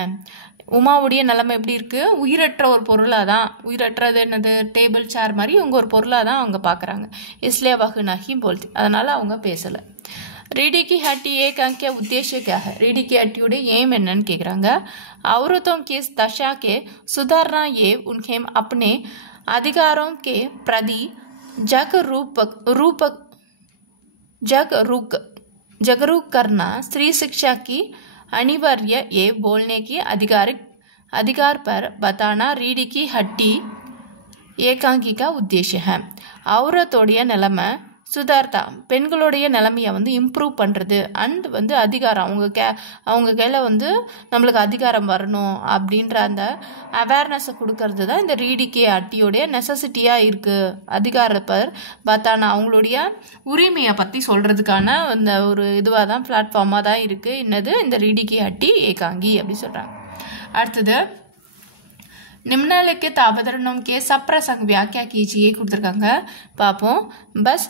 உமாவுடைய நிலைமை எப்படி இருக்குது, உயிரற்ற ஒரு பொருளாக தான், உயிரற்றது என்னது, டேபிள் சேர் மாதிரி இவங்க ஒரு பொருளாக தான் அவங்க பார்க்குறாங்க. இஸ்லே வகு நஹிம் போல்தி, அதனால் அவங்க பேசலை. रीडी की हट्टी एकांगी का उद्देश्य क्या है. रीडी की हट्टियोடைய एम என்னன்னு கேட்குறாங்க. औरतों की दशा के सुधारना ये उन्हें अपने अधिकारों के प्रति जागरूक करना, स्त्री शिक्षा की अनिवार्य ये बोलने की अधिकार पर बताना रीडी की हट्टी ஏகாங்கி का उद्देश्य है. औरतोடைய நிலைமை சுதார்த்தா, பெண்களுடைய நிலைமையை வந்து இம்ப்ரூவ் பண்ணுறது, அண்ட் வந்து அதிகாரம், அவங்க கையில் வந்து நம்மளுக்கு அதிகாரம் வரணும் அப்படின்ற அந்த அவேர்னஸை கொடுக்கறது தான் இந்த ரீடிகே ஹட்டியோடைய நெசசிட்டியாக இருக்குது. அதிகாரப்பர் பார்த்தானா அவங்களுடைய உரிமையை பற்றி சொல்கிறதுக்கான அந்த ஒரு இதுவாக தான், பிளாட்ஃபார்மாக தான் இருக்குது என்னது இந்த ரீடிகே ஹட்டி ஏகாங்கி அப்படி சொல்கிறாங்க. அடுத்தது निम्नलिखित अवतरणों के सप्रसंग व्याख्या कीजिए கொடுத்துருக்காங்க, பார்ப்போம். बस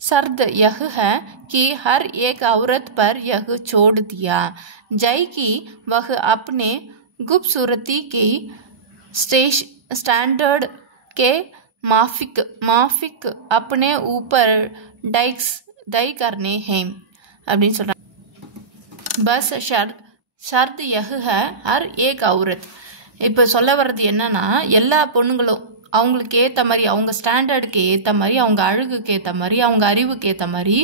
शर्त यह है कि हर एक औरत पर यह छोड़ दिया जाए कि वह अपने खूबसूरती की स्टैंडर्ड के माफिक अपने ऊपर डाई करने हैं அப்படின்னு சொல்கிறாங்க. बस शर्त यह है हर एक औरत. இப்போ சொல்ல வர்றது என்னன்னா, எல்லா பொண்ணுங்களும் அவங்களுக்கு ஏற்ற மாதிரி, அவங்க ஸ்டாண்டர்டுக்கு ஏற்ற மாதிரி, அவங்க அழகுக்கு ஏற்ற மாதிரி, அவங்க அறிவுக்கு ஏற்ற மாதிரி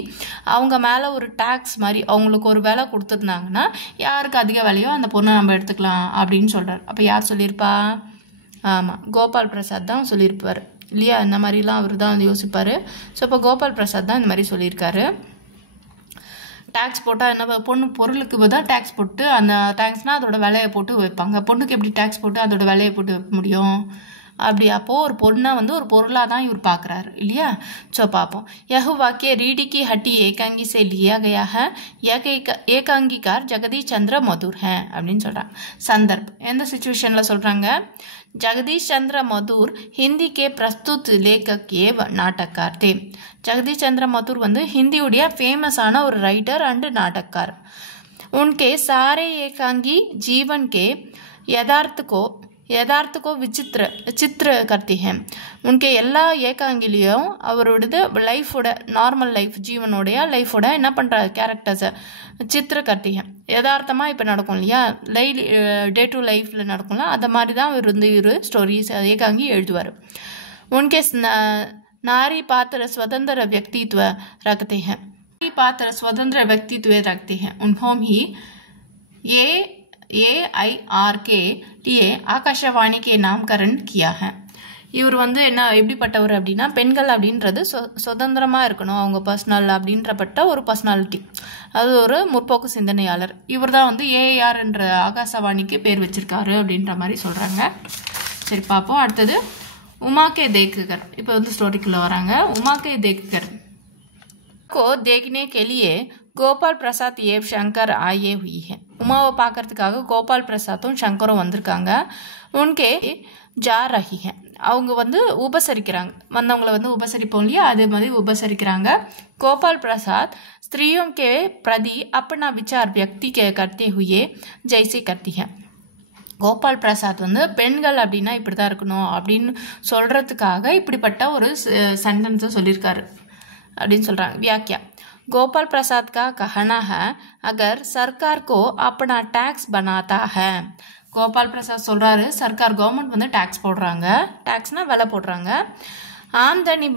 அவங்க மேலே ஒரு டேக்ஸ் மாதிரி அவங்களுக்கு ஒரு விலை கொடுத்துருந்தாங்கன்னா யாருக்கு அதிக விலையோ அந்த பொண்ணை நம்ம எடுத்துக்கலாம் அப்படின்னு சொல்கிறார். அப்போ யார் சொல்லியிருப்பா? ஆமாம், கோபால் பிரசாத் தான் சொல்லியிருப்பார் இல்லையா? இந்த மாதிரிலாம் அவர் தான் வந்து யோசிப்பார். ஸோ இப்போ கோபால் பிரசாத் தான் இந்த மாதிரி சொல்லியிருக்காரு. டேக்ஸ் போட்டால் என்ன, பொண்ணு பொருளுக்கு தான் டேக்ஸ் போட்டு, அந்த டேக்ஸ்னால் அதோட விலையை போட்டு வைப்பாங்க. பொண்ணுக்கு எப்படி டேக்ஸ் போட்டு அதோட விலையை போட்டு வைக்க முடியும்? அப்படி அப்போது ஒரு பொண்ணை வந்து ஒரு பொருளாக தான் இவர் பார்க்குறாரு இல்லையா? ஸோ பார்ப்போம். யஹ் வாக்கிய ரீடி கி ஹட்டி ஏகாங்கி சே லியா கயா ஹை, ஏகாங்கிகார் ஜெகதீஷ் சந்திர மதுர் ஹை அப்படின்னு சொல்கிறாங்க. சந்தர்ப் எந்த சிச்சுவேஷனில் சொல்கிறாங்க? जगदीश चंद्र मधुर हिंदी के प्रस्तुत लेखक एवं नाटककार थे. जगदीश चंद्र मधुर வந்து ஹிந்தியுடைய ஃபேமஸான ஒரு ரைட்டர் அண்ட் நாடகக்கார். उनके सारे एकांगी जीवन के यथार्थ को चित्र करती हैं. उनके எல்லா ஏகாங்கிலையும் அவரோடது லைஃபோட நார்மல் லைஃப் ஜீவனோடைய லைஃபோட என்ன பண்ணுற கேரக்டர்ஸை சித்திர करती हैं. யதார்த்தமாக இப்போ நடக்கும் இல்லையா, டே டு லைஃப்பில் நடக்கும்ல, அந்த மாதிரி தான் இவர் வந்து இவர் ஸ்டோரிஸ் ஏகாங்கி எழுதுவார். उनके नारी पात्र स्वतंत्र व्यक्तित्व रखते हैं. पात्र स्वतंत्र व्यक्तित्व रखते हैं. उन्होंने AIR के लिए आकाशवाणी के नामकरण किया है. இவர் வந்து என்ன எப்படிப்பட்டவர் அப்படின்னா, பெண்கள் அப்படின்றது சுதந்திரமாக இருக்கணும், அவங்க பர்சனல் அப்படின்றப்பட்ட ஒரு பர்சனாலிட்டி, அது ஒரு முற்போக்கு சிந்தனையாளர். இவர் தான் வந்து ஏஆர் என்ற ஆகாசவாணிக்கு பேர் வச்சிருக்காரு அப்படின்ற மாதிரி சொல்கிறாங்க. சரி பார்ப்போம். அடுத்தது உமாக்கே தேக்குகர். இப்போ வந்து ஸ்டோரிக்குள்ளே வராங்க. உமாக்கே தேக்குகர் को देखने के लिए गोपाल प्रसाद एवं शंकर आए हुई है. உமாவை பார்க்கறதுக்காக கோபால் பிரசாத்தும் சங்கரும் வந்திருக்காங்க. உன்கே ஜா ரஹி है. அவங்க வந்து உபசரிக்கிறாங்க, வந்தவங்களை வந்து உபசரிப்போம் இல்லையா, அதே மாதிரி உபசரிக்கிறாங்க. கோபால் பிரசாத் स्त्रियों के प्रति अपना विचार व्यक्ति के करते हुए जैसे करती है. கோபால் பிரசாத் வந்து பெண்கள் அப்படின்னா இப்படி தான் இருக்கணும் அப்படின்னு சொல்கிறதுக்காக இப்படிப்பட்ட ஒரு சென்டென்ஸை சொல்லியிருக்காரு அப்படின்னு சொல்கிறாங்க. व्याख्या गोपाल प्रसाद का कहना है अगर सरकार को अपना टैक्स बनाता है. கோபால் பிரசாத் சொல்கிறாரு, சர்க்கார் கவர்மெண்ட் வந்து டேக்ஸ் போடுறாங்க, டேக்ஸ்னால் விலை போடுறாங்க, आमदनी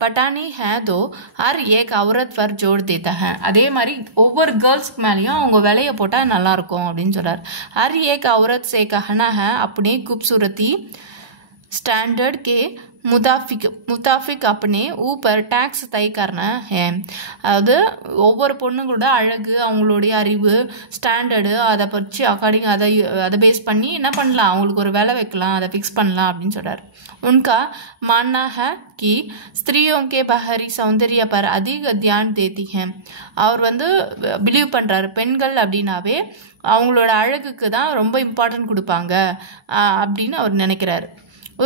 बढ़ानी है तो हर एक औरत पर जोड़ देता है. அதே மாதிரி ஒவ்வொரு கேர்ள்ஸ்க்கு மேலேயும் அவங்க விலையை போட்டால் நல்லாயிருக்கும் அப்படின்னு சொல்கிறார். हर एक औरत से कहना है अपनी खूबसूरती स्टैंडर्ड के मुताफिक अपने ऊपर टैक्स तय करना है. அதாவது ஒவ்வொரு பொண்ணுங்களோட அழகு, அவங்களுடைய அறிவு, ஸ்டாண்டர்டு, அதை பற்றி அக்கார்டிங் அதை பேஸ் பண்ணி என்ன பண்ணலாம், அவங்களுக்கு ஒரு விலை வைக்கலாம், அதை ஃபிக்ஸ் பண்ணலாம் அப்படின்னு சொல்கிறார். उनका मानना है कि स्त्रियों के बाहरी सौंदर्य पर अधिक ध्यान देती हैं. அவர் வந்து பிலீவ் பண்ணுறாரு, பெண்கள் அப்படின்னாவே அவங்களோட அழகுக்கு தான் ரொம்ப இம்பார்ட்டன்ட் கொடுப்பாங்க அப்படின்னு அவர் நினைக்கிறாரு.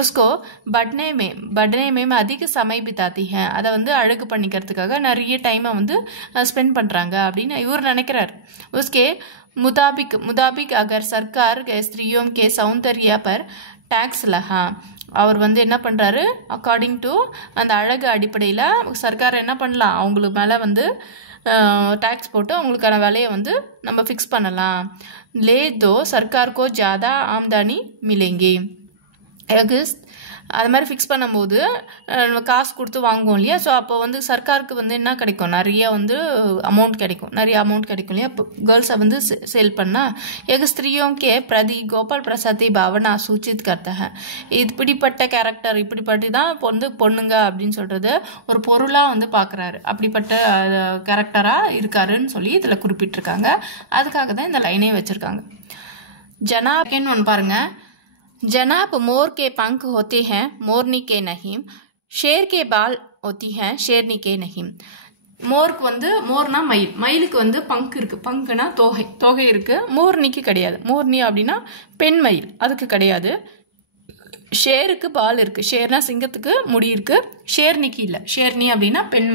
उसको बढ़ने में अधिक समय बिताती हैं. அதை வந்து அழகு பண்ணிக்கிறதுக்காக நிறைய டைமை வந்து ஸ்பெண்ட் பண்ணுறாங்க அப்படின்னு இவர் நினைக்கிறார். उसके मुताबिक अगर सरकार स्त्रियों के सौंदर्य पर टैक्स लगा. அவர் வந்து என்ன பண்ணுறாரு, அக்கார்டிங் டு அந்த அழகு அடிப்படையில் சர்க்கார் என்ன பண்ணலாம், அவங்களுக்கு மேலே வந்து टैक्स போட்டு அவங்களுக்கான விலையை வந்து நம்ம ஃபிக்ஸ் பண்ணலாம். ले दो सरकार को ज़्यादा आमदनी मिलेंगी. அது மாதிரி ஃபிக்ஸ் பண்ணும்போது காசு கொடுத்து வாங்குவோம் இல்லையா, ஸோ அப்போ வந்து சர்க்காருக்கு வந்து என்ன கிடைக்கும், நிறைய வந்து அமௌண்ட் கிடைக்கும் இல்லையா, கேர்ள்ஸை வந்து சேல் பண்ணால். எக் ஸ்திரீயோங்கே பிரதி கோபால் பிரசாத்தை பாவனா சூச்சித் கர்த்தக. இப்படிப்பட்ட கேரக்டர், இப்படிப்பட்டு தான் இப்போ வந்து பொண்ணுங்க அப்படின்னு சொல்கிறது ஒரு பொருளாக வந்து பார்க்குறாரு, அப்படிப்பட்ட கேரக்டராக இருக்காருன்னு சொல்லி இதில் குறிப்பிட்டிருக்காங்க. அதுக்காக தான் இந்த லைனே வச்சுருக்காங்க. ஜனாப்னு ஒன்று பாருங்கள். जनाब मोर के पंख होते हैं, मोरनी के नहीं. शेर के बाल होती हैं, शेरनी के नहीं. மோருக்கு வந்து மோர்னா மயில், மயிலுக்கு வந்து பங்கு இருக்குது, பங்குனா தோகை இருக்குது, மோர்னிக்கு கிடையாது. மோர்னி அப்படின்னா பெண் மயில், அதுக்கு கிடையாது. ஷேருக்கு பால் இருக்குது, ஷேர்னா சிங்கத்துக்கு முடி இருக்குது, ஷேர்னிக்கு இல்லை. ஷேர்னி அப்படின்னா பெண்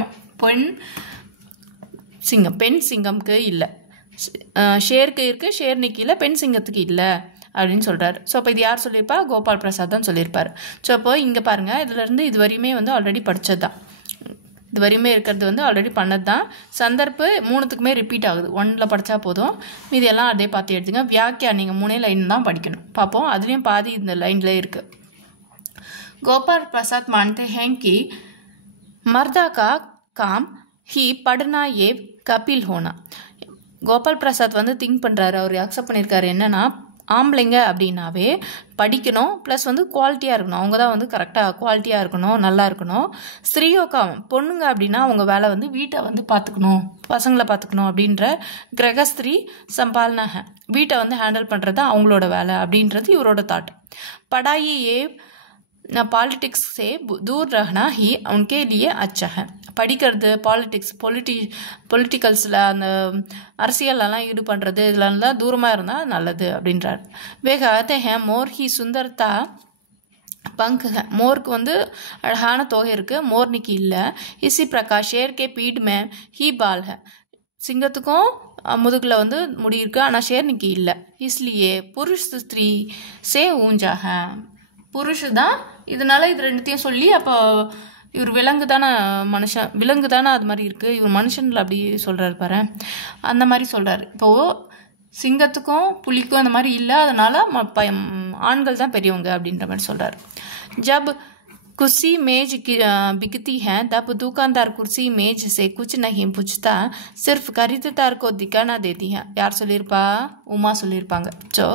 சிங்கம்க்கு இல்லை. ஷேருக்கு இருக்குது, ஷேர்னிக்கு இல்லை, பெண் சிங்கத்துக்கு இல்லை அப்படின்னு சொல்கிறாரு. ஸோ அப்போ இது யார் சொல்லியிருப்பா, கோபால் பிரசாத் தான் சொல்லியிருப்பார். ஸோ அப்போ இங்கே பாருங்கள், இதுலேருந்து இது வரையுமே வந்து ஆல்ரெடி படித்தது தான். இது வரையுமே இருக்கிறது வந்து ஆல்ரெடி பண்ணது தான். சந்தர்ப்பு 3த்துக்குமே ரிப்பீட் ஆகுது. 1ல் படித்தா போதும், மீதி எல்லாம் அதே பார்த்து எடுத்துங்க. வியாக்கியா நீங்கள் 3 லைன் தான் படிக்கணும். பார்ப்போம், அதுலேயும் பாதி இந்த லைன்லேயே இருக்குது. गोपाल प्रसाद मानते हैं कि मर्दा का काम ही पढ़ना ये कपिल होना. கோபால் பிரசாத் வந்து திங்க் பண்ணுறாரு, அவர் அக்செப்ட் பண்ணியிருக்காரு. என்னென்னா ஆம்பளைங்க அப்படின்னாவே படிக்கணும், ப்ளஸ் வந்து குவாலிட்டியாக இருக்கணும். அவங்க தான் வந்து கரெக்டாக குவாலிட்டியாக இருக்கணும், நல்லா இருக்கணும். ஸ்ரீயோகம் பொண்ணுங்க அப்படின்னா அவங்க வேலை வந்து வீட்டை வந்து பார்த்துக்கணும், பசங்களை பார்த்துக்கணும் அப்படின்ற கிரகஸ்திரி சம்பாலனா வீட்டை வந்து ஹேண்டில் பண்ணுறது தான் அவங்களோட வேலை அப்படின்றது இவரோட தாட். படாயி ஏ पॉलिटिक्स से दूर रहना ही उनके लिए अच्छा है. படிக்கிறது, பொலிட்டிக்கல்ஸில் அந்த அரசியலெல்லாம் ஈடுபடுறது இதெல்லாம் தூரமாக இருந்தால் நல்லது அப்படின்றார். वे कहते हैं मोर ही सुंदरता पंख है. मोरக்கு வந்து அழகான தோகை இருக்குது, மோர்னிக்கு இல்லை. इसी प्रकार शेर के पीठ में ही बाल है. சிங்கத்துக்கும் முதுகில் வந்து முடி இருக்குது, ஆனால் ஷேர்னிக்கு இல்லை. इसलिए पुरुष स्त्री से ऊंचा है. புருஷு தான். இதனால இது ரெண்டுத்தையும் சொல்லி அப்போ இவர் விலங்கு தானே மனுஷன், விலங்கு தானே அது மாதிரி இருக்குது, இவர் மனுஷனில் அப்படி சொல்கிறாரு பாரு, அந்த மாதிரி சொல்கிறாரு. இப்போது சிங்கத்துக்கும் புலிக்கும் அந்த மாதிரி இல்லை, அதனால் ஆண்கள் தான் பெரியவங்க அப்படின்ற மாதிரி சொல்கிறார். ஜப் कुर्सी मेज बिकती है तब दुकानदार कुर्सी मेज से कुछ नहीं पूछता, सिर्फ खरीदार को दिखाना देती है. யார் சொல்லியிருப்பா? உமா சொல்லியிருப்பாங்க. ஸோ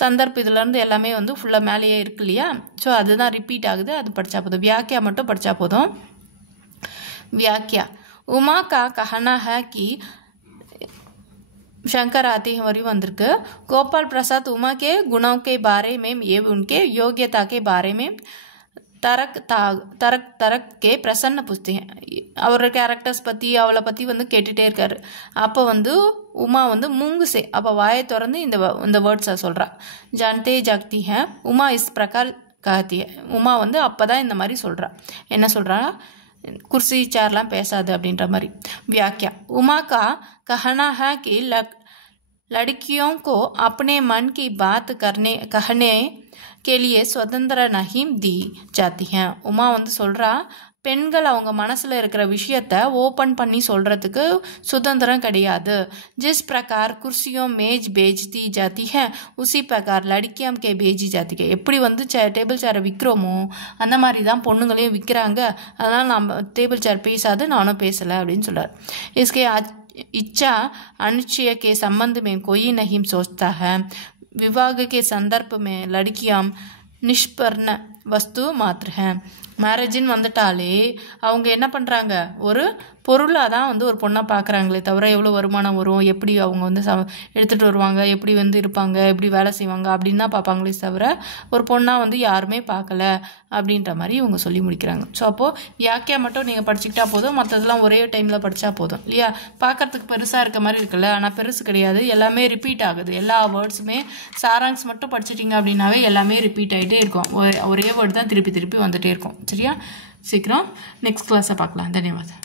சந்தர்ப்ப இதுலேருந்து எல்லாமே வந்து ஃபுல்லாக மேலேயே இருக்கு இல்லையா? ஸோ அதுதான் ரிப்பீட் ஆகுது, அது படித்தா போதும். வியாக்கியா மட்டும் படித்தா போதும். व्याख्या उमा का कहना है कि शंकर आते हैं वरी वंदरक गोपाल प्रसाद उमा के गुणों के बारे में ये उनके योग्यता के बारे में தரக் கே பிரசன்ன புஸ்தகம் அவரோட கேரக்டர்ஸ் பற்றி அவளை பற்றி வந்து கேட்டுகிட்டே இருக்காரு. அப்போ வந்து உமா வந்து மூங்குசே அப்போ வாயை திறந்து இந்த வேர்ட்ஸை சொல்கிறா. ஜான்தே ஜாக்தி ஹே உமா இஸ் பிரகார் कहती है. உமா வந்து அப்போ தான் இந்த மாதிரி சொல்கிறா. என்ன சொல்கிறா? குர்சி சேர்லாம் பேசாது அப்படின்ற மாதிரி. व्याख्या उमा का कहना है कि लड़कियों को अपने मन की बात कहने के लिए स्वतंत्र नहीं दी जाती हैं. உமா வந்து சொல்கிறா, பெண்கள் அவங்க மனசில் இருக்கிற விஷயத்த ஓப்பன் பண்ணி சொல்கிறதுக்கு சுதந்திரம் கிடையாது. जिस प्रकार कुर्सियों मेज बेचती जाती है उसी प्रकार लड़कियों के भेजी जाती है. எப்படி வந்து டேபிள் சேரை விற்கிறோமோ அந்த மாதிரி தான் பொண்ணுங்களையும் விற்கிறாங்க. அதனால் நம்ம டேபிள் சேர் பேசாது, நானும் பேசலை அப்படின்னு சொல்கிறார். इसके इच्छा अनुच्छेद के संबंध में कोई नहीं सोचता है. विवाह के संदर्भ में लड़कियां निष्पर्ण वस्तु मात्र हैं. மேரேஜின்னு வந்துட்டாலே அவங்க என்ன பண்ணுறாங்க, ஒரு பொருளாக தான் வந்து ஒரு பொண்ணை பார்க்குறாங்களே தவிர எவ்வளோ வருமானம் வரும், எப்படி அவங்க வந்து எடுத்துகிட்டு வருவாங்க, எப்படி வந்து இருப்பாங்க, எப்படி வேலை செய்வாங்க அப்படின்னு தான் பார்ப்பாங்களே தவிர ஒரு பொண்ணாக வந்து யாருமே பார்க்கல அப்படின்ற மாதிரி இவங்க சொல்லி முடிக்கிறாங்க. ஸோ அப்போது வியாக்கியா மட்டும் நீங்கள் படிச்சுக்கிட்டா போதும், மற்றதெல்லாம் ஒரே டைமில் படித்தா போதும் இல்லையா? பார்க்கறதுக்கு பெருசாக இருக்க மாதிரி இருக்குல்ல, ஆனால் பெருசு கிடையாது, எல்லாமே ரிப்பீட் ஆகுது. எல்லா வேர்ட்ஸுமே சாராங்ஸ் மட்டும் படிச்சிட்டிங்க அப்படின்னாவே எல்லாமே ரிப்பீட் ஆகிட்டே இருக்கும். ஒரே வேர்டு தான் திருப்பி திருப்பி வந்துகிட்டே இருக்கும். சரியா? சீக்கிரம் நெக்ஸ்ட் கிளாஸை பார்க்கலாம். தன்யவாதம்.